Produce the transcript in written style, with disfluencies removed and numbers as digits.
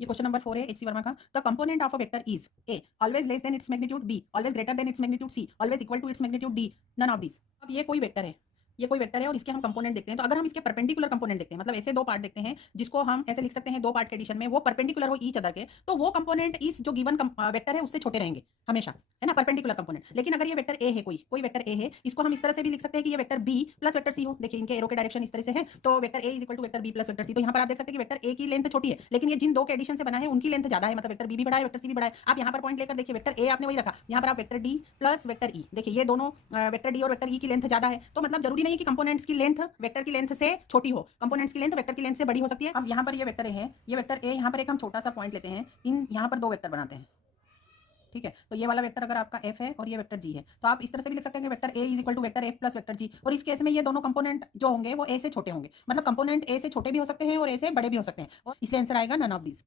ये question number 4 है HC Verma का। The component of a vector is a always less than its magnitude, be always greater than its magnitude, C always equal to its magnitude, D none of this. अब ये कोई vector है, ये कोई vector है और इसके हम कंपोनेंट देखते हैं। तो अगर हम इसके परपेंडिकुलर कंपोनेंट देखते हैं, मतलब ऐसे दो पार्ट देखते हैं जिसको हम ऐसे लिख सकते हैं दो पार्ट के एडिशन में, वो परपेंडिकुलर हो ईच अदर के, तो वो कंपोनेंट इस जो गिवन वेक्टर है उससे छोटे रहेंगे हमेशा, है ना, परपेंडिकुलर कंपोनेंट। लेकिन अगर ये वेक्टर ए है, कोई वेक्टर ए है, इसको हम इस तरह से भी लिख सकते हैं कि ये vector B plus vector C हो। देखिए इनके एरो के डायरेक्शन इस तरह से है, तो vector A is equal to vector B plus vector C. तो यहाँ पर आप देख सकते हैं कि वेक्टर ए की लेंथ छोटी है, लेकिन ये जिन दो के एडिशन से बना है उनकी लेंथ ज्यादा है, मतलब वेक्टर बी भी बड़ा है, वेक्टर सी भी बड़ा है। आप यहाँ पर पॉइंट लेकर देखिए, वेक्टर ए आपने वही रखा, यहाँ पर आप vector D plus vector E, देखिए ये दोनों वेक्टर डी और वेक्टर ई की लेंथ ज्यादा है। तो मतलब जरूरी नहीं है कि कंपोनेंट्स की लेंथ वेक्टर की लेंथ से छोटी हो, कंपोनेंट्स की लेंथ वेक्टर की लेंथ से बड़ी हो सकती है। अब यहाँ पर ये वेक्टर ए है, ये वेक्टर ए, यहाँ पर एक हम छोटा सा पॉइंट लेते हैं, इन यहाँ पर दो वेक्टर बनाते हैं, ठीक है। तो ये वाला वेक्टर अगर आपका एफ है और ये वेक्टर जी है, तो आप इस तरह से भी लिख सकते हैं कि vector A is equal to vector F plus vector जी। और इस केस में ये दोनों कंपोनेंट जो होंगे वो ए से छोटे होंगे, मतलब कंपोनेंट ए से छोटे भी हो सकते हैं और ए से बड़े भी हो सकते हैं, और इसलिए आंसर आएगा नन ऑफ दिस।